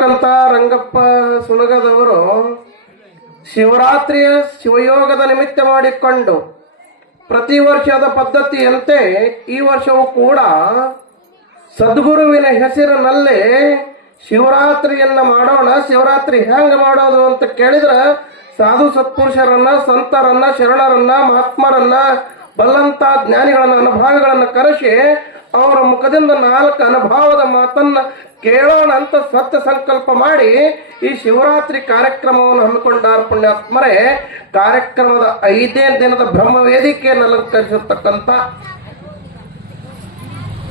ಇರ್ತಕ್ಕಂಥ ರಂಗಪ್ಪ ಸುಣಗದವರು ಶಿವರಾತ್ರಿಯ ಶಿವಯೋಗದ ನಿಮಿತ್ತ ಮಾಡಿಕೊಂಡು ಪ್ರತಿ ವರ್ಷದ ಪದ್ಧತಿಯಂತೆ ಈ ವರ್ಷವೂ ಕೂಡ ಸದ್ಗುರುವಿನ ಹೆಸರಿನಲ್ಲೇ ಶಿವರಾತ್ರಿಯನ್ನ ಮಾಡೋಣ, ಶಿವರಾತ್ರಿ ಹೆಂಗ ಮಾಡೋದು ಅಂತ ಕೇಳಿದ್ರ ಸಾಧು ಸತ್ಪುರುಷರನ್ನ, ಸಂತರನ್ನ, ಶರಣರನ್ನ, ಮಹಾತ್ಮರನ್ನ, ಬಲ್ಲಂತ ಜ್ಞಾನಿಗಳನ್ನ, ಅನುಭಾವಿಗಳನ್ನ ಕರೆಸಿ ಅವರ ಮುಖದಿಂದ ನಾಲ್ಕು ಅನುಭವದ ಮಾತನ್ನ ಕೇಳೋಣ ಅಂತ ಸತ್ಯ ಸಂಕಲ್ಪ ಮಾಡಿ ಈ ಶಿವರಾತ್ರಿ ಕಾರ್ಯಕ್ರಮವನ್ನು ಹಮ್ಮಿಕೊಂಡಾರ ಪುಣ್ಯಾತ್ಮರೇ, ಕಾರ್ಯಕ್ರಮದ ಐದೇ ದಿನದ ಬ್ರಹ್ಮ ವೇದಿಕೆಯನ್ನು ಅಲಂಕರಿಸಿರ್ತಕ್ಕಂಥ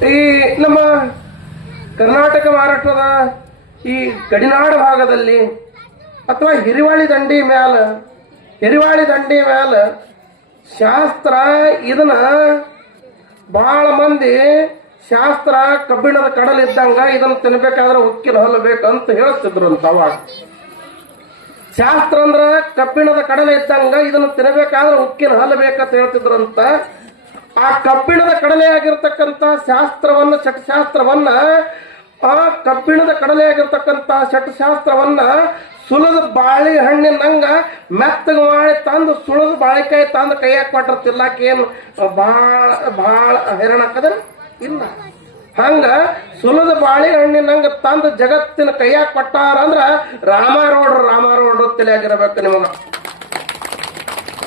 ಈ ನಮ್ಮ ಕರ್ನಾಟಕ ಮಹಾರಾಷ್ಟ್ರದ ಈ ಗಡಿನಾಡು ಭಾಗದಲ್ಲಿ ಅಥವಾ ಹಿರಿವಾಳಿ ದಂಡಿ ಮ್ಯಾಲ ಹಿರಿವಾಳಿ ದಂಡಿ ಮ್ಯಾಲ ಶಾಸ್ತ್ರ ಇದನ್ನ ಬಹಳ ಮಂದಿ ಶಾಸ್ತ್ರ ಕಬ್ಬಿಣದ ಕಡಲ್ ಇದ್ದಂಗ ಇದನ್ನು ತಿನ್ಬೇಕಾದ್ರೆ ಉಕ್ಕಿನ ಹಲ್ಲು ಬೇಕಂತ ಹೇಳ್ತಿದ್ರು ಅಂತ ಅವಾಗ. ಶಾಸ್ತ್ರ ಅಂದ್ರ ಕಬ್ಬಿಣದ ಕಡಲೆ ಇದ್ದಂಗ ಇದನ್ನು ತಿನ್ನಬೇಕಾದ್ರೆ ಉಕ್ಕಿನ ಹಲ್ಲು ಬೇಕಂತ ಅಂತ. ಆ ಕಬ್ಬಿಣದ ಕಡಲೆ ಆಗಿರ್ತಕ್ಕಂತ ಶಾಸ್ತ್ರವನ್ನ ಶಟಶಾಸ್ತ್ರವನ್ನ ಆ ಕಬ್ಬಿಣದ ಕಡಲೆ ಆಗಿರ್ತಕ್ಕಂತ ಶಟಶಾಸ್ತ್ರವನ್ನ ಸುಲದ ಬಾಳೆ ಹಣ್ಣಿನಂಗ ಮೆತ್ತಗ ಮಾಡಿ ತಂದು ಸುಳದ ಬಾಳೆಕಾಯಿ ತಂದು ಕೈಯಾಗ ಕೊಟ್ರ ತಿರ್ಲಾಕ ಏನು ಭಾಳ ಭಾಳ ಹೈರಾಣ ಹಾಕದ್ರ ಇಲ್ಲ. ಹಂಗ ಸುಲದ ಬಾಳೆಹಣ್ಣಿನಂಗ ತಂದ ಜಗತ್ತಿನ ಕೈಯಾಗ ಕೊಟ್ಟಾರ ಅಂದ್ರ ರಾಮಾರೋಡ್ರು ರಾಮಾರೋಡ್ರು ಆಗಿರಬೇಕು ನಿಮಗ.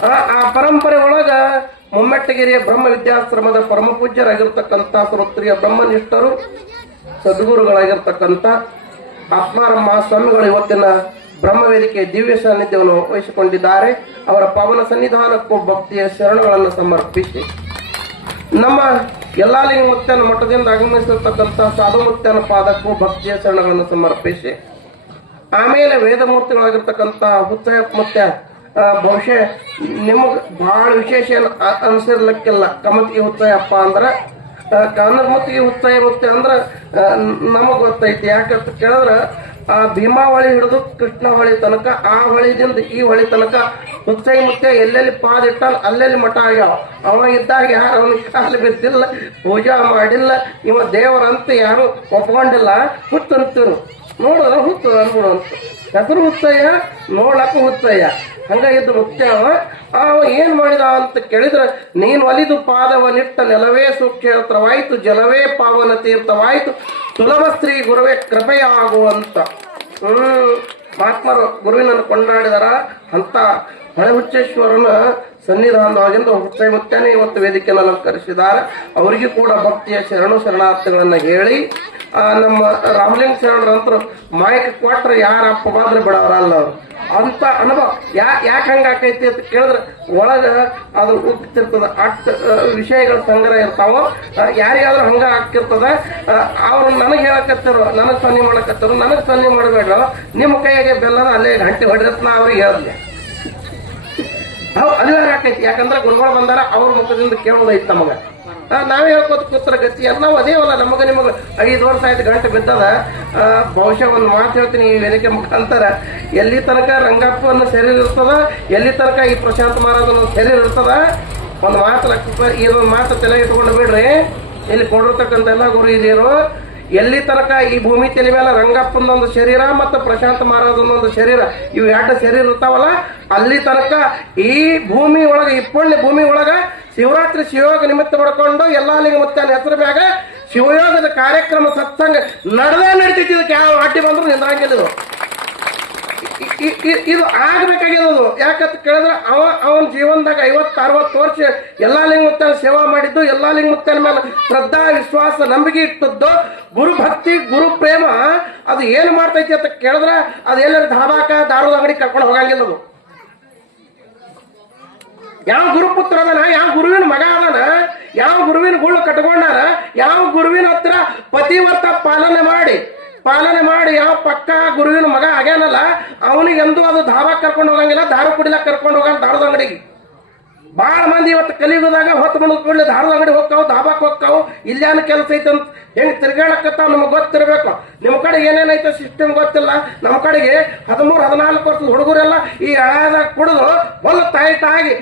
ಆ ಪರಂಪರೆ ಒಳಗ ಮುಮ್ಮೆಟ್ಟಗಿರಿಯ ಬ್ರಹ್ಮ ವಿದ್ಯಾಶ್ರಮದ ಪರಮ ಪೂಜ್ಯರಾಗಿರ್ತಕ್ಕಂಥ ಸುರತ್ರಿಯ ಬ್ರಹ್ಮನಿಷ್ಠರು, ಸದ್ಗುರುಗಳಾಗಿರ್ತಕ್ಕಂಥ ಆತ್ಮಾರಮ್ಮ ಸ್ವಾಮಿಗಳು ಇವತ್ತಿನ ಬ್ರಹ್ಮ ವೇದಿಕೆ ದಿವ್ಯ ಸಾನ್ನಿಧ್ಯವನ್ನು ವಹಿಸಿಕೊಂಡಿದ್ದಾರೆ. ಅವರ ಪವನ ಸನ್ನಿಧಾನಕ್ಕೂ ಭಕ್ತಿಯ ಶರಣಗಳನ್ನು ಸಮರ್ಪಿಸಿ. ನಮ್ಮ ಯಲ್ಲಾಲಿಂಗ ಮುತ್ಯನ ಮಠದಿಂದ ಆಗಮಿಸಿರ್ತಕ್ಕಂತಹ ಸಾಧು ಮುತ್ಯನ ಪಾದಕ್ಕೂ ಭಕ್ತಿಯ ಶರಣಗಳನ್ನು ಸಮರ್ಪಿಸಿ ಆಮೇಲೆ ವೇದ ಮೂರ್ತಿಗಳಾಗಿರ್ತಕ್ಕಂತಹ ಮುತ್ಯ ಆ, ಬಹುಶಃ ನಿಮಗ್ ಬಹಳ ವಿಶೇಷ ಏನ್ ಅ- ಕಮತಿ ಕಮತಿಗೆ ಅಂದ್ರೆ ಕನ್ನಡಮತಿಗೆ ಹುಚ್ಚಯ್ಯ ಮುತ್ಯ ಅಂದ್ರ ನಮಗ್ ಗೊತ್ತೈತಿ. ಯಾಕಂತ ಕೇಳಿದ್ರ ಆ ಭೀಮಾವಳಿ ಹಿಡಿದು ಕೃಷ್ಣ ಹೊಳಿ ತನಕ, ಆ ಹೊಳಿದಿಂದ ಈ ಹೊಳಿ ತನಕ ಮುಚ್ಚೈ ಮುಚ್ಚೆ ಎಲ್ಲೆಲ್ಲಿ ಪಾದ ಇಟ್ಟಾನ ಅಲ್ಲೆಲ್ಲಿ ಮಠ ಆಗ್ಯಾವ. ಅವ ಇದ್ದಾಗ ಯಾರು ಅವನ ಕಾಲು ಬಿದ್ದಿಲ್ಲ, ಪೂಜಾ ಮಾಡಿಲ್ಲ, ಇವ ದೇವರಂತ ಯಾರು ಒಪ್ಕೊಂಡಿಲ್ಲ. ಹುತ್ತಂತರು ನೋಡಿದ್ರೆ ಹುತ್ತು ಅನ್ಬಿಡುವಂತ ಹೆಸರು ಹುತ್ತಯ್ಯ ನೋಡಕ್ಕ ಹುತ್ತಯ್ಯ ಹಂಗ ಇದ್ದ ಮುತ್ಯ ಅವ ಅವ ಏನ್ ಮಾಡಿದ ಅಂತ ಕೇಳಿದ್ರೆ, ನೀನ್ ಒಲಿದು ಪಾದವನಿಟ್ಟ ನೆಲವೇ ಸುಕ್ಷೇತ್ರವಾಯ್ತು ಜಲವೇ ಪಾವನ ತೀರ್ಥವಾಯ್ತು. ಸುಲಭ ಸ್ತ್ರೀ ಗುರುವೇ ಕೃಪೆಯಾಗುವಂತ. ಹ್ಮ್. ಮಹಾತ್ಮರು ಗುರುವಿನನ್ನು ಕೊಂಡಾಡಿದಾರ ಅಂತ ಹೊಳೆಹುಚ್ಚೇಶ್ವರನ ಸನ್ನಿಧಾನವಾಗಿಂದ ಹುಚ್ಚೈ ಮುತ್ತೇನೆ ಇವತ್ತು ವೇದಿಕೆಯನ್ನು ಅಲಂಕರಿಸಿದ್ದಾರೆ. ಅವರಿಗೂ ಕೂಡ ಭಕ್ತಿಯ ಶರಣು ಶರಣಾರ್ಥಿಗಳನ್ನು ಹೇಳಿ ನಮ್ಮ ರಾಮಲಿಂಗ ಶರಣರಂತರು ಮಾಯಕ ಕೊಟ್ಟರೆ ಯಾರ ಅಪ್ಪ ಮಾತ್ರ ಬಿಡೋರಲ್ಲ ಅವ್ರು. ಅಂತ ಅನುಭವ. ಯಾ ಯಾಕೆ ಹಂಗಾಕೈತಿ ಅಂತ ಕೇಳಿದ್ರೆ ಒಳಗ ಅದು ಉಕ್ತಿರ್ತದ ಅಟ್ ವಿಷಯಗಳ ಸಂಗ್ರಹ ಇರ್ತಾವ ಯಾರಿಗಾದ್ರೂ ಹಂಗ ಆಗ್ತಿರ್ತದ ಆ, ಅವ್ರು ನನಗೆ ಹೇಳಕತ್ತಿರೋ ನನಗೆ ಸನ್ನಿ ಮಾಡಕತ್ತಿರೋ ನನಗೆ ಸನ್ನಿ ಮಾಡಬೇಡ ನಿಮ್ಮ ಕೈಯಾಗೆ ಬೆಲ್ಲದ ಅಲ್ಲೇ ಗಂಟೆ ಹೊಡೆದತ್ ನಾ ಅವ್ರಿಗೆ ಹೇಳಿದೆ ಅವು ಅನಿವಾರ್ಯ ಆಕೈತಿ. ಯಾಕಂದ್ರೆ ಗುರುಗಳು ಬಂದಾರ ಅವ್ರ ಮುಖದಿಂದ ಕೇಳೋದೈತಿ ನಮಗ. ನಾವೇ ಹೇಳ್ಕೊತ ಕೂತ್ರ ಗತಿ. ನಾವು ಅದೇವಲ್ಲ ನಮಗ ನಿಮಗ ಐದು ವರ್ಷ ಆಯ್ತು ಗಂಟೆ ಬಿದ್ದದ. ಬಹುಶಃ ಒಂದು ಮಾತು ಹೇಳ್ತೀನಿ ಈ ವೇದಿಕೆ ಮುಖಾಂತರ. ಎಲ್ಲಿ ತನಕ ರಂಗಪ್ಪನ ಶರೀರ ಇರ್ತದ ಎಲ್ಲಿ ತನಕ ಈ ಪ್ರಶಾಂತ್ ಮಹಾರಾಜನ ಶರೀರ ಇರ್ತದ ಒಂದು ಮಾತು ಲಕ್ಷ ಇದೊಂದು ಮಾತು ತಲೆ ಇಟ್ಕೊಂಡು ಬಿಡ್ರಿ. ಇಲ್ಲಿ ಕೊಡಿರ್ತಕ್ಕಂಥ ಎಲ್ಲ ಗುರು ಹಿರಿಯರು, ಎಲ್ಲಿ ತನಕ ಈ ಭೂಮಿ ತಲೆ ಮೇಲೆ ರಂಗಪ್ಪನೊಂದು ಶರೀರ ಮತ್ತು ಪ್ರಶಾಂತ್ ಮಹಾರಾಜನೊಂದು ಶರೀರ, ಇವು ಎರಡು ಶರೀರ ಇರ್ತಾವಲ್ಲ, ಅಲ್ಲಿ ತನಕ ಈ ಭೂಮಿ ಒಳಗ, ಈ ಭೂಮಿ ಒಳಗ ಶಿವರಾತ್ರಿ ಶಿವಯೋಗ ನಿಮಿತ್ತ ಪಡ್ಕೊಂಡು ಎಲ್ಲಾ ಮುತ್ತನ ಹೆಸರು ಮ್ಯಾಗ ಶಿವಯೋಗದ ಕಾರ್ಯಕ್ರಮ ಸತ್ಸಂಗ ನಡೆದೇ ನಡೀತೈತಿ ಇದಕ್ಕೆ ಯಾವ ಅಡ್ಡಿ ಬಂದ್ರು ನಿಂದ್ರಂಗಿಲ್ಲ ಇದು. ಆಗ್ಬೇಕಾಗಿರೋದು ಯಾಕಂತ ಕೇಳಿದ್ರೆ ಅವ, ಅವನ ಜೀವನದಾಗ ಐವತ್ತು ಅರವತ್ತು ವರ್ಷ ಎಲ್ಲಾ ಲಿಂಗ ಮುತ್ತನ ಸೇವಾ ಮಾಡಿದ್ದು, ಎಲ್ಲಾ ಲಿಂಗ ಮುತ್ತನ ಮೇಲೆ ಶ್ರದ್ಧಾ, ವಿಶ್ವಾಸ, ನಂಬಿಕೆ ಇಟ್ಟದ್ದು, ಗುರು ಭಕ್ತಿ, ಗುರು ಪ್ರೇಮ, ಅದು ಏನು ಮಾಡ್ತೈತಿ ಅಂತ ಕೇಳಿದ್ರೆ ಅದು ಎಲ್ಲರ ಧಾಬಾಕ, ದಾರದ ಅಂಗಡಿ ಕರ್ಕೊಂಡು ಹೋಗಂಗಿಲ್ಲ ಅದು. ಯಾವ ಗುರುಪುತ್ರ ಅದನ, ಯಾವ ಗುರುವಿನ ಮಗ ಅದನ, ಯಾವ ಗುರುವಿನ ಗುಳ್ಳು ಕಟ್ಕೊಂಡಾರ ಯಾವ ಗುರುವಿನ ಹತ್ರ ಪತಿವರ್ತ ಪಾಲನೆ ಮಾಡಿ ಪಾಲನೆ ಮಾಡಿ ಯಾವ ಪಕ್ಕ ಗುರುವಿನ ಮಗ ಆಗ್ಯಾನಲ್ಲ ಅವನಿಗೆ ಎಂದೂ ಅದು ಧಾಬಾ ಕರ್ಕೊಂಡು ಹೋಗಂಗಿಲ್ಲ, ದಾರು ಕುಡಿಲಕ್ ಕರ್ಕೊಂಡು ಹೋಗಲ್ಲ ದಾರದ ಅಂಗಡಿಗೆ. ಬಾಳ ಮಂದಿ ಇವತ್ತು ಕಲಿಯುಗದಾಗ ಹೊತ್ತು ಬಂದ ಕೂಡಲೇ ಧಾರದ ಅಂಗಡಿ ಹೋಗ್ತಾವ, ದಾಬಾಕ್ ಹೋಗ್ತಾವ. ಇಲ್ಲೇನ ಕೆಲಸ ಐತೆ ಅಂತ ಹೆಂಗ್ ತಿರ್ಗಾಡಕತ್ತಾವ ನಮಗೆ ಗೊತ್ತಿರಬೇಕು. ನಿಮ್ ಕಡೆ ಏನೇನೈತೆ ಸಿಸ್ಟಮ್ ಗೊತ್ತಿಲ್ಲ. ನಮ್ಮ ಕಡೆಗೆ ಹದಿಮೂರು, ಹದಿನಾಲ್ಕು ವರ್ಷದ ಹುಡುಗರೆಲ್ಲ ಈ ಹಳಾದಾಗ ಕುಡಿದು ಹೊಲ ತಾಯಿತಾಗಿ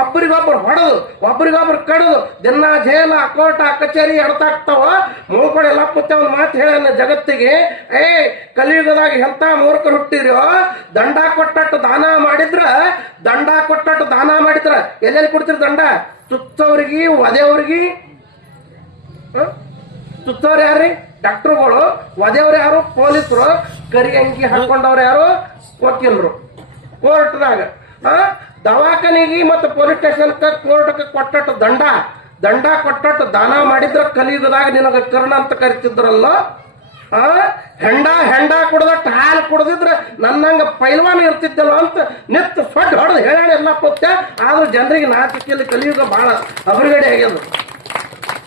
ಒಬ್ಬರಿಗೊಬ್ಬರು ಹೊಡೆದು ಒಬ್ಬರಿಗೊಬ್ಬರು ಕಡಿದು ದಿನ ಜೇಲ ಕೋಟ, ಕಚೇರಿ ಎಡ್ತಾಗ್ತಾವ ಮೂಳ್ಕೊಡೆ ಎಲ್ಲ ಪುತ್ತೆ ಒಂದು ಮಾತು ಹೇಳ ಜಗತ್ತಿಗೆ, ಏ, ಕಲಿಯುಗದಾಗ ಎಂತ ಮೂರ್ಖರು ಹುಟ್ಟಿರೋ ದಂಡ ಕೊಟ್ಟಟ್ಟು ದಾನ ಮಾಡಿದ್ರ, ದಂಡ ಕೊಟ್ಟಟ್ಟು ದಾನ ಮಾಡಿದ್ರ ಎಲ್ಲೆಲ್ಲಿ ಕೊಡ್ತೀರಿ ದಂಡ, ತುತ್ತವ್ರಿಗೆ ಒದೆಯವ್ರಿಗೆ ತುತ್ತವ್ರು ಯಾರ್ರಿ? ಡಾಕ್ಟರ್ಗಳು ಒದೆಯವ್ರು ಯಾರು? ಪೊಲೀಸರು, ಕರಿ ಅಂಗಿ ಹಾಕೊಂಡವ್ರು ಯಾರು? ವಕೀಲರು. ಕೋರ್ಟ್ದಾಗ ದವಾಖಾನಿಗೆ ಮತ್ತು ಪೊಲೀಸ್ ಸ್ಟೇಷನ್ಕ ಕೋರ್ಟ್ಗೆ ಕೊಟ್ಟಟ್ಟು ದಂಡ ದಂಡ ಕೊಟ್ಟಟ್ಟು ದಾನ ಮಾಡಿದ್ರ ಕಲಿಯುಗದಾಗ ನಿನಗೆ ಕರ್ಣ ಅಂತ ಕರಿತಿದ್ರಲ್ಲ ಆ? ಹೆಂಡ ಹೆಂಡ ಕುಡ್ದಟ್ಟು ಹಾಲು ಕುಡ್ದಿದ್ರೆ ನನ್ನಂಗ ಪೈಲ್ವಾನ ಇರ್ತಿದ್ದಲ್ಲ ಅಂತ ನಿತ್ತು ಸೊಡ್ಡು ಹೊಡೆದು ಹೇಳೋಣ ಎಲ್ಲ ಪುತ್ಯ ಆದ್ರೂ ಜನರಿಗೆ ನಾಚಿಕೆಯಲ್ಲಿ ಕಲಿಯುಗ ಬಹಳ ಅಭಿವೃದ್ಧಿ ಆಗ್ಯದ.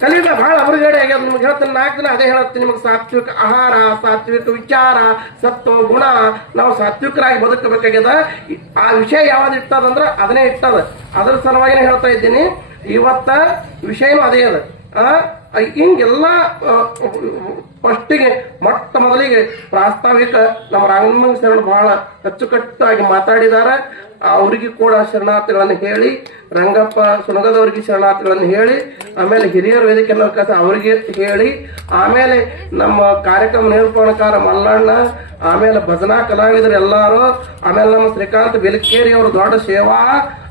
ಕಲಿಯುಗ ಬಹಳ ಅಭಿವೃದ್ಧಿ ಆಗ್ಯದ. ನಿಮ್ಗೆ ಹೇಳ್ತೀನಿ, ನಾಲ್ಕು ದಿನ ಅದೇ ಹೇಳುತ್ತೆ ನಿಮಗೆ. ಸಾತ್ವಿಕ ಆಹಾರ, ಸಾತ್ವಿಕ ವಿಚಾರ, ಸತ್ವ, ಗುಣ, ನಾವು ಸಾತ್ವಿಕರಾಗಿ ಬದುಕಬೇಕಾಗ್ಯದ. ಆ ವಿಷಯ ಯಾವ್ದು ಇಟ್ಟದಂದ್ರ ಅದನ್ನೇ ಇಟ್ಟದ ಅದ್ರ ಸಲುವಾಗಿನೇ ಹೇಳ್ತಾ ಇದ್ದೀನಿ. ಇವತ್ತ ವಿಷಯನೂ ಅದೇ ಅದ. ಹಿಂಗೆಲ್ಲ ಫಸ್ಟಿಗೆ ಮೊದಲಿಗೆ ಪ್ರಾಸ್ತಾವಿಕ ನಮ್ಮ ರಂಗಮಂಗ ಶರಣ ಬಹಳ ಅಚ್ಚುಕಟ್ಟಾಗಿ ಮಾತಾಡಿದ್ದಾರೆ ಅವರಿಗೆ ಕೂಡ ಶರಣಾರ್ಥಿಗಳನ್ನು ಹೇಳಿ, ರಂಗಪ್ಪ ಸುನಗದವರಿಗೆ ಶರಣಾರ್ಥಿಗಳನ್ನು ಹೇಳಿ, ಆಮೇಲೆ ಹಿರಿಯರ ವೇದಿಕೆ ಕಸ ಅವರಿಗೆ ಹೇಳಿ, ಆಮೇಲೆ ನಮ್ಮ ಕಾರ್ಯಕ್ರಮ ನಿರೂಪಣಕಾರ ಮಲ್ಲಣ್ಣ, ಆಮೇಲೆ ಭಜನಾ ಕಲಾವಿದರು ಎಲ್ಲಾರು, ಆಮೇಲೆ ನಮ್ಮ ಶ್ರೀಕಾಂತ್ ಬೆಲಕೇರಿ ಅವರು ದೊಡ್ಡ ಸೇವಾ,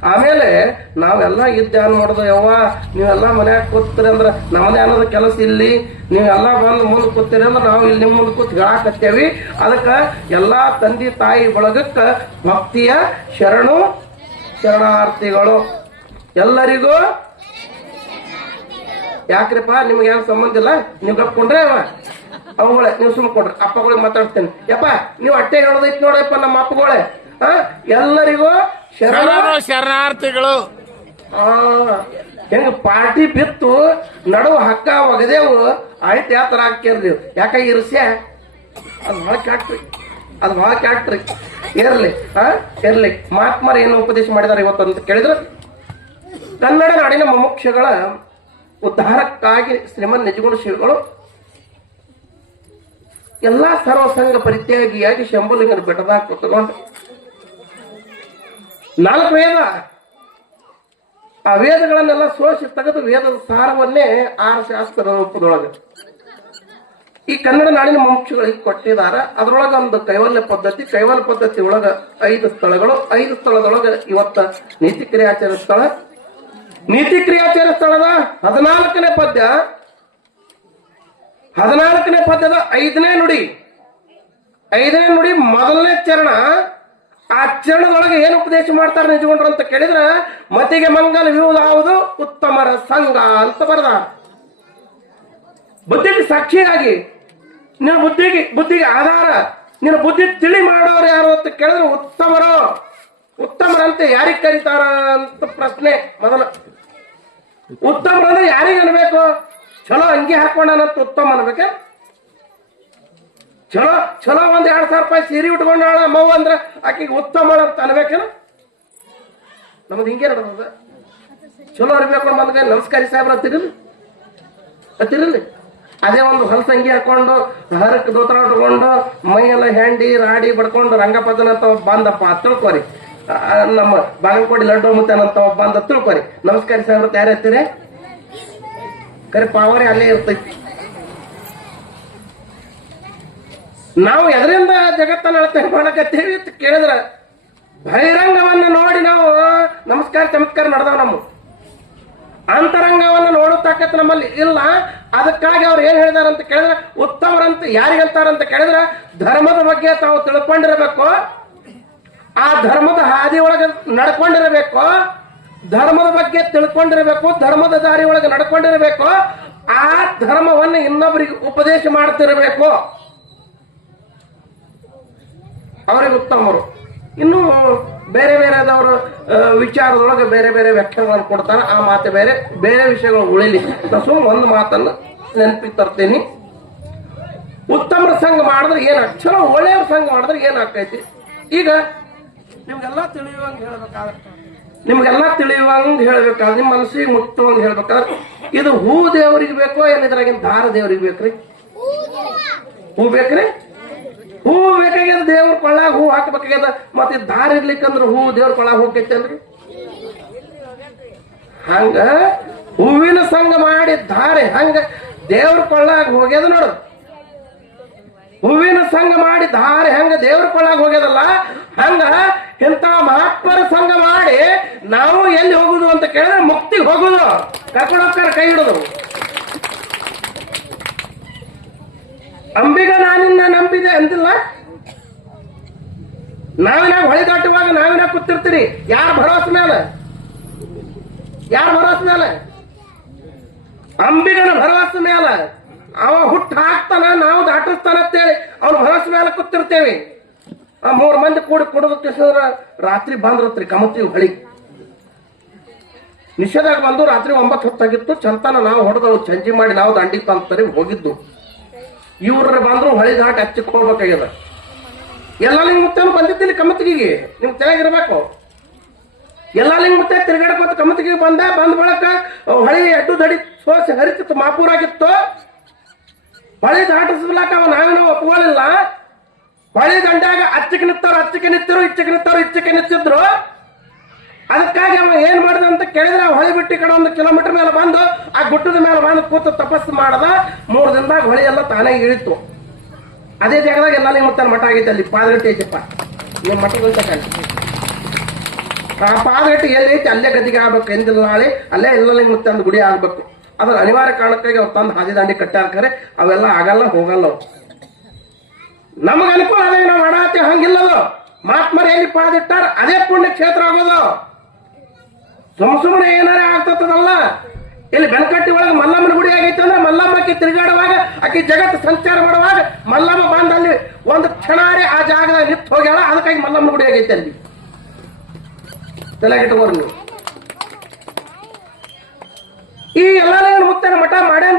ಆಮೇಲೆ ನಾವೆಲ್ಲ ಇದ್ದ ಧ್ಯಾನ ಮಾಡೋದು, ಯವ್ವ, ನೀವೆಲ್ಲ ಮನ್ಯಾಗ ಕೂತ್ರಿ ಅಂದ್ರೆ ನಮ್ಮದೇ ಅನ್ನೋದು ಕೆಲಸ ಇಲ್ಲಿ, ನೀವೆಲ್ಲ ಬಂದು ಮುಂದೆ ಕೂತೀರಿ ಅಂದ್ರೆ ನಾವು ಇಲ್ಲಿ ನಿಮ್ಮ ಮುಂದೆ ಕೂತ್ ಹೇಳಾಕತ್ತೇವಿ. ಅದಕ್ಕೆ ಎಲ್ಲಾ ತಂದೆ ತಾಯಿ ಬಳಗಕ್ಕ ಭಕ್ತಿಯ ಶರಣು ಶರಣಾರ್ಥಿಗಳು. ಎಲ್ಲರಿಗೂ? ಯಾಕ್ರಿಪ್ಪ ನಿಮ್ಗೆ ಏನು ಸಂಬಂಧ ಇಲ್ಲ? ನೀವು ಕಪ್ಕೊಂಡ್ರೆ ಅವ? ಅವುಗಳೇ ನೀವು ಸುಮ್ಮನೆ ಕೊಡ್ರಿ. ಅಪ್ಪಗಳಿಗೆ ಮಾತಾಡ್ತೇನೆ. ಯಪ್ಪ ನೀವು ಅಟ್ಟೆ ಹೇಳೋದೈತಿ ನೋಡಪ್ಪ ನಮ್ಮ ಅಪ್ಪಗಳೇ. ಆ ಎಲ್ಲರಿಗೂ ಶರಣ. ಶರಣಾರ್ಥಿಗಳು. ಆ, ಹೆಂಗ ಪಾರ್ಟಿ ಬಿತ್ತು ನಡುವ ಹಕ್ಕ ಒಗದೇವು ಆಯ್ತು ಯಾವ ತರ ಹಾಕ್ಯಾರ್ರಿ ಯಾಕ ಇರ್ಸ್ಯ ಅದು ಕ್ಯಾಟ್ರಿ ಅದು ಭಾಳ ಕ್ಯಾಟ್ರಿ ಇರ್ಲಿ ಹಾ ಇರ್ಲಿ. ಮಹಾತ್ಮರು ಏನು ಉಪದೇಶ ಮಾಡಿದಾರೆ ಇವತ್ತು ಅಂತ ಕೇಳಿದ್ರೆ, ಕನ್ನಡ ನಾಡಿನ ಮುಮುಕ್ಷಗಳ ಉದ್ಧಾರಕ್ಕಾಗಿ ಶ್ರೀಮನ್ ನಿಜಗುಣ ಶಿವಗಳು ಎಲ್ಲಾ ಸರ್ವಸಂಗ ಪರಿತ್ಯಾಗಿಯಾಗಿ ಶಂಭುಲಿಂಗನ ಬೆಟ್ಟದಾಗ ಕೂತ್ಕೊಂಡು ನಾಲ್ಕು ವೇದ, ಆ ವೇದಗಳನ್ನೆಲ್ಲ ಸೋಸಿ ತೆಗೆದು ವೇದದ ಸಾರವನ್ನೇ ಆರು ಶಾಸ್ತ್ರ ರೂಪದೊಳಗೆ ಈ ಕನ್ನಡ ನಾಡಿನ ಮುಖ್ಯಗಳಿಗೆ ಕೊಟ್ಟಿದ್ದಾರೆ ಅದರೊಳಗ ಒಂದು ಕೈವಲ್ಯ ಪದ್ಧತಿ ಕೈವಲ್ಯ ಪದ್ಧತಿ ಒಳಗ ಐದು ಸ್ಥಳಗಳು. ಐದು ಸ್ಥಳದೊಳಗ ಇವತ್ತ ನೀತಿ ಕ್ರಿಯಾಚಾರ ಸ್ಥಳ. ನೀತಿ ಕ್ರಿಯಾಚಾರ ಸ್ಥಳದ ಹದಿನಾಲ್ಕನೇ ಪದ್ಯ. ಹದಿನಾಲ್ಕನೇ ಪದ್ಯದ ಐದನೇ ನುಡಿ. ಐದನೇ ನುಡಿ ಮೊದಲನೇ ಚರಣ. ಆ ಚರಣದೊಳಗೆ ಏನು ಉಪದೇಶ ಮಾಡ್ತಾರೆ ನಿಜಗೊಂಡ್ರು ಅಂತ ಕೇಳಿದ್ರೆ, ಮತಿಗೆ ಮಂಗಲ ಯಾವುದು ಉತ್ತಮರ ಸಂಘ ಅಂತ ಬರದ ಬುದ್ಧಿಗೆ ಸಾಕ್ಷಿಯಾಗಿ ನಿನ್ನ ಬುದ್ಧಿಗೆ ಬುದ್ಧಿಗೆ ಆಧಾರ. ನಿನ್ನ ಬುದ್ಧಿ ತಿಳಿ ಮಾಡೋರು ಯಾರು ಅಂತ ಕೇಳಿದ್ರೆ ಉತ್ತಮರು. ಉತ್ತಮರಂತೆ ಯಾರಿಗೆ ಕರೀತಾರ ಅಂತ ಪ್ರಶ್ನೆ ಮೊದಲ. ಉತ್ತಮರಂದ್ರೆ ಯಾರಿಗೆ ಅನ್ಬೇಕು? ಚಲೋ ಅಂಗಿ ಹಾಕೊಂಡಂತ ಉತ್ತಮ ಅನ್ಬೇಕ. ಚಲೋ ಚಲೋ ಒಂದ್ ಎರಡ್ ಸಾವಿರ ರೂಪಾಯಿ ಸೀರೆ ಉಟ್ಕೊಂಡಾಳ ಮೌ ಅಂದ್ರೆ ಆಕಿಗೆ ಉತ್ತಮ ಅಂತ ಅನ್ಬೇಕೇನು? ನಮ್ದು ಹಿಂಗೆ ನಡೋದು ಚಲೋ ಇರ್ಬೇಕು ಮಂದ್ಗ ನಮಸ್ಕಾರಿ ಸಾಹೇಬ್ರ ಅಂತಿರಲಿ ಅಂತಿರಲಿ ಅದೇ ಒಂದು ಹೊಲಸಂಗಿ ಹಾಕೊಂಡು, ಹರಕ್ ದೋತ್ರ ತಗೊಂಡು ಮೈಯೆಲ್ಲ ಹೆಂಡಿ ರಾಡಿ ಬಡ್ಕೊಂಡು ರಂಗಪದನ ಅಂತ ಬಂದಪ್ಪ, ತಿಳ್ಕೊರಿ. ನಮ್ಮ ಬಾಗಲಕೋಟಿ ಲಡ್ಡು ಮುತ್ತನಂತ ಒಬ್ಬ ಬಂದ, ತಿಳ್ಕೊರಿ. ನಮಸ್ಕಾರ ಸಾಹೇಬ್ರ ಯಾರು ಇರ್ತೀರಿ ಕರೆ ಪಾವರಿ ಅಲ್ಲೇ ಇರ್ತೈತಿ. ನಾವು ಎದರಿಂದ ಜಗತ್ತನ್ನ ಅಳತೆ ಮಾಡಕತ್ತೀವಿ ಅಂತ ಕೇಳಿದ್ರ. ಬಹಿರಂಗವನ್ನ ನೋಡಿ ನಾವು ನಮಸ್ಕಾರ ಚಮತ್ಕಾರ ನಡೆದವ ನಮ್ಮ. ಅಂತರಂಗವನ್ನ ನೋಡೋ ತಾಕತ್ ನಮ್ಮಲ್ಲಿ ಇಲ್ಲ. ಅದಕ್ಕಾಗಿ ಅವ್ರು ಏನ್ ಹೇಳಿದಾರಂತ ಕೇಳಿದ್ರೆ, ಉತ್ತಮರಂತ ಯಾರಿಗಂತಾರಂತ ಕೇಳಿದ್ರೆ, ಧರ್ಮದ ಬಗ್ಗೆ ತಾವು ತಿಳ್ಕೊಂಡಿರಬೇಕು. ಆ ಧರ್ಮದ ಹಾದಿ ಒಳಗೆ ನಡ್ಕೊಂಡಿರಬೇಕು. ಧರ್ಮದ ಬಗ್ಗೆ ತಿಳ್ಕೊಂಡಿರಬೇಕು, ಧರ್ಮದ ದಾರಿ ಒಳಗೆ ನಡ್ಕೊಂಡಿರಬೇಕು. ಆ ಧರ್ಮವನ್ನು ಇನ್ನೊಬ್ಬರಿಗೆ ಉಪದೇಶ ಮಾಡ್ತಿರಬೇಕು. ಅವರಿಗೆ ಉತ್ತಮರು. ಇನ್ನು ಬೇರೆ ಬೇರೆದವರು ವಿಚಾರದೊಳಗೆ ಬೇರೆ ಬೇರೆ ವ್ಯಾಖ್ಯಾನಗಳನ್ನು ಕೊಡ್ತಾರೆ. ಆ ಮಾತೆ ಬೇರೆ ಬೇರೆ ವಿಷಯಗಳು ಉಳಿಲಿ. ನಾನು ಒಂದು ಮಾತನ್ನು ನೆನಪಿಗೆ ತರ್ತೀನಿ. ಉತ್ತಮರ ಸಂಘ ಮಾಡಿದ್ರೆ ಏನಾಗ್ತದೆ ಚಲೋ ಒಳ್ಳೆಯವ್ರ ಸಂಘ ಮಾಡಿದ್ರೆ ಏನಾಗ್ತೈತಿ ಈಗ ನಿಮ್ಗೆಲ್ಲ ತಿಳಿಯುವಂಗೆ ಹೇಳ್ಬೇಕಾದ್ರೆ, ನಿಮ್ಗೆಲ್ಲ ತಿಳಿಯುವಂಗೆ ಹೇಳ್ಬೇಕಾದ್ರೆ, ನಿಮ್ಮ ಮನಸ್ಸಿಗೆ ಮುಟ್ಟುವಂಗೆ ಹೇಳ್ಬೇಕಾದ್ರೆ, ಇದು ಹೂ ದೇವರಿಗೆ ಬೇಕೋ ಏನಿದ್ರಾಗಿನ ದಾರ ದೇವರಿಗೆ ಬೇಕ್ರಿ? ಹೂ ಬೇಕ್ರಿ? ಹೂ ಬೇಕಾಗ್ಯದ, ದೇವ್ರ ಕೊಳ್ಳಾಗ ಹೂ ಹಾಕ್ಬೇಕಾಗ್ಯದ, ಮತ್ತೆ ದಾರ ಇರ್ಲಿಕ್ಕಂದ್ರ ಹೂ ದೇವ್ರ ಕೊಳ್ಳಾಗ ಹೋಗ್ತೈತೇನ್ರಿ ಹಂಗ ಹೂವಿನ ಸಂಘ ಮಾಡಿ ಧಾರೆ ಹಂಗ ದೇವ್ರ ಕೊಳ್ಳಾಗ ಹೋಗ್ಯದ ನೋಡು. ಹೂವಿನ ಸಂಘ ಮಾಡಿ ಧಾರೆ ಹಂಗ ದೇವ್ರ ಕೊಳ್ಳಾಗ ಹೋಗ್ಯದಲ್ಲ, ಹಂಗ ಇಂತ ಮಹಾತ್ಮರ ಸಂಘ ಮಾಡಿ ನಾವು ಎಲ್ಲಿ ಹೋಗುದು ಅಂತ ಕೇಳಿದ್ರೆ ಮುಕ್ತಿಗೆ ಹೋಗುದು. ಕರ್ಕೊಂಡು ಹೋಗ್ತಾರೆ, ಕೈ ಹಿಡಿದು. ಅಂಬಿಗ ನಾನಿನ್ನ ನಂಬಿದೆ ಅಂದಿಲ್ಲ. ನಾವಿನ ಹೊಳೆ ದಾಟುವಾಗ ನಾವಿನ ಕೂತಿರ್ತೀರಿ. ಯಾರ ಭರವಸೆ ಮೇಲೆ ಯಾರ ಭರವಸೆ ಮೇಲೆ ಅಂಬಿಗನ ಭರವಸೆ ಮೇಲೆ ಅವ ಹುಟ್ಟ ಹಾಕ್ತಾನ, ನಾವು ದಾಟಿಸ್ತಾನ ಅಂತೇಳಿ ಅವ್ರ ಭರವಸೆ ಮೇಲೆ ಕೂತಿರ್ತೇವೆ. ಆ ಮೂರ್ ಮಂದಿ ಕೂಡಿ ಕುಡಿದು ತಿಳಿಸಿದ್ರ ರಾತ್ರಿ ಬಂದ್ರತ್ರಿ ಕಮತಿ ಹೊಳಿ. ನಿಷೇಧಾಗ ಬಂದು ರಾತ್ರಿ ಒಂಬತ್ತು ಹೊತ್ತಾಗಿತ್ತು. ಚಂತನ ನಾವು ಹೊಡೆದವು ಚಂಜಿ ಮಾಡಿ ನಾವು ದಂಡಿ ತಂತರಿ ಹೋಗಿದ್ದು. ಇವ್ರ ಬಂದ್ರು ಹೊಳೆ ದಾಟ ಹಚ್ಚಕ್ ಹೋಗ್ಬೇಕಾಗ್ಯದ. ಎಲ್ಲ ಲಿಂಗ ಮುತ್ತೇನು ಬಂದಿದ್ದಿಲ್ಲ ಕಮತ್ಗಿಗೆ ನಿಮ್ ತೆಳಗಿರ್ಬೇಕು ಎಲ್ಲ ಲಿಂಗ ಮತ್ತೆ ತಿರುಗಾಡ್ಕೋತ ಕಮತಿಗೆ ಬಂದ ಬಂದ ಬಳಕ ಹೊಳಿ ಎಡ್ಡು ದಡಿ ಸೋಸಿ ಹರಿತಿತ್ತು, ಮಾಪೂರ್ ಆಗಿತ್ತು. ಹೊಳೆ ದಾಟಿಸ್ಲಾಕ ಅವ ನಾವೇನೋ ಒಪ್ಕೊಳ್ಳಿಲ್ಲ ಹೊಳೆ ದಂಡಾಗ ಅಚ್ಚಕ್ಕೆ ನಿತ್ತಾರ ಅಚ್ಚಕ್ಕೆ ನಿತ್ತರು ಇಚ್ಚಕ್ಕೆ ನಿಂತವ್ರು ಇಚ್ಚಕ್ಕೆ ನಿಂತಿದ್ರು. ಅದಕ್ಕಾಗಿ ಅವ ಏನ್ ಮಾಡಿದ ಅಂತ ಕೇಳಿದ್ರೆ ಹೊಳೆ ಬಿಟ್ಟಿ ಕಡೆ ಒಂದು ಕಿಲೋಮೀಟರ್ ಮೇಲೆ ಬಂದು ಆ ಗುಟ್ಟದ ಮೇಲೆ ಬಂದು ಕೂತು ತಪಸ್ಸು ಮಾಡದ. ಮೂರು ದಿನದಾಗ ಹೊಳೆ ಎಲ್ಲ ತಾನೇ ಇಳಿತು. ಅದೇ ಜಾಗದಾಗ ಎಲ್ಲ ನಿಮ್ಮ ಮಠ ಆಗೈತೆ ಅಲ್ಲಿ, ಪಾದಗಟ್ಟಿ ಐತಪ್ಪ. ನಿಮ್ಮ ಮಠದಂತ ಆ ಪಾದಗಟ್ಟಿ ಎಲ್ಲಿ ಐತಿ ಅಲ್ಲೇ ಗದ್ದಿಗೆ ಆಗ್ಬೇಕು ಎಂದಿಲ್ಲ ನಾಳೆ, ಅಲ್ಲೇ ಎಲ್ಲ ಮತ್ತೆ ಒಂದು ಗುಡಿ ಆಗ್ಬೇಕು. ಅದ್ರ ಅನಿವಾರ್ಯ ಕಾರಣಕ್ಕಾಗಿ ಅವ್ರು ತಂದು ಹಾದಿ ದಾಂಡಿ ಕಟ್ಟಾರ್ಕರೆ ಅವೆಲ್ಲ ಆಗಲ್ಲ, ಹೋಗಲ್ಲ ನಮಗೆ ನಮಗ ಅನುಕೂಲ ಅದೇ ನಾವು ಮಾಡಾತಿ ಹಂಗಿಲ್ಲದು ಮಾತ್ಮರ ಎಲ್ಲಿ ಪಾದಿಟ್ಟಾರ ಅದೇ ಪುಣ್ಯ ಕ್ಷೇತ್ರ ಆಗೋದು. ಸುಮ್ಮನೆ ಏನಾರೇ ಆಗ್ತದಲ್ಲ ಇಲ್ಲಿ ಬೆನಕಟ್ಟಿ ಒಳಗೆ ಮಲ್ಲಮ್ಮನ ಗುಡಿ ಆಗೈತೆ ಅಂದ್ರೆ ಮಲ್ಲಮ್ಮ ಅಕ್ಕಿ ತಿರುಗಾಡುವಾಗ ಆಕೆ ಜಗತ್ತು ಸಂಚಾರ ಮಾಡುವಾಗ ಮಲ್ಲಮ್ಮ ಬಂದ ಅಲ್ಲಿ ಒಂದು ಕ್ಷಣಾರಿ ಆ ಜಾಗದಾಗ ನಿಂತು ಹೋಗ್ಯಾಳ, ಅದಕ್ಕಾಗಿ ಮಲ್ಲಮ್ಮನ ಗುಡಿ ಆಗೈತೆ ಅಲ್ಲಿ. ತಲೆಗಿಟ್ಟುಕೋರು ನೀವು. ಈ ಎಲ್ಲ ಮುತ್ತನ ಮಠ ಮಾಡ್ಯಾನ